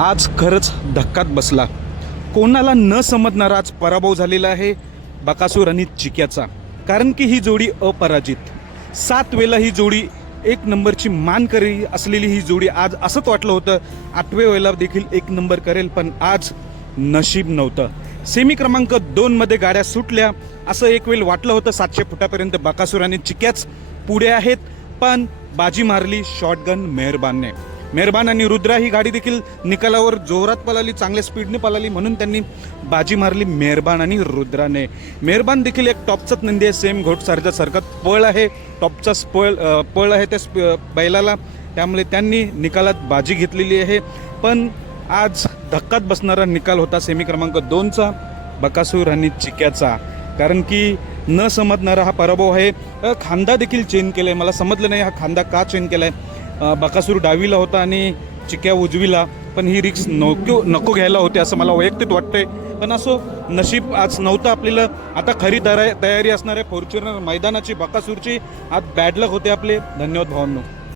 आज खरंच धक्कात बसला. कोणाला न समजणारा आज पराभव झालेला आहे बकासूर आणि चिक्याचा. कारण की ही जोडी अपराजित. सात वेळेला ही जोडी एक नंबरची मान करी असलेली ही जोडी आज असंच वाटलं होतं. आठव्या वेळेला देखील एक नंबर करेल पण आज नशीब नव्हतं. सेमी क्रमांक दोनमध्ये गाड्या सुटल्या. असं एक वेळ वाटलं होतं सातशे फुटापर्यंत बकासूर आणि चिक्याच पुढे आहेत. पण बाजी मारली शॉटगन मेहरबानने. मेहरबान आणि रुद्रा ही गाडी देखील निकालावर जोरात पळाली चांगल्या स्पीडने पळाली म्हणून त्यांनी बाजी मारली मेहरबान आणि रुद्राने. मेहरबान देखील एक टॉपचाच नंदी आहे सेम घोटसारख्या सारखा पळ आहे टॉपचा पळ पळ आहे त्या स्प- बैलाला. त्यामुळे त्यांनी निकालात बाजी घेतलेली आहे. पण आज धक्कात बसणारा निकाल होता सेमी क्रमांक दोनचा बकासूर आणि चिक्याचा. कारण की न समजणारा हा पराभव आहे. खांदा देखील चेंज आहे मला समजलं नाही हा खांदा का चेंज केला आहे बकासूर डावीला होता आणि चिक्या उजवीला. पण ही रिक्स नको नको घ्यायला होती असं मला वैयक्तिक वाटतंय. पण असो नशीब आज नव्हतं आपल्याला. आता खरी तयारी तयारी असणार आहे फॉर्च्युनर मैदानाची बकासूरची आज बॅडलक होते आपले. धन्यवाद भावांनो.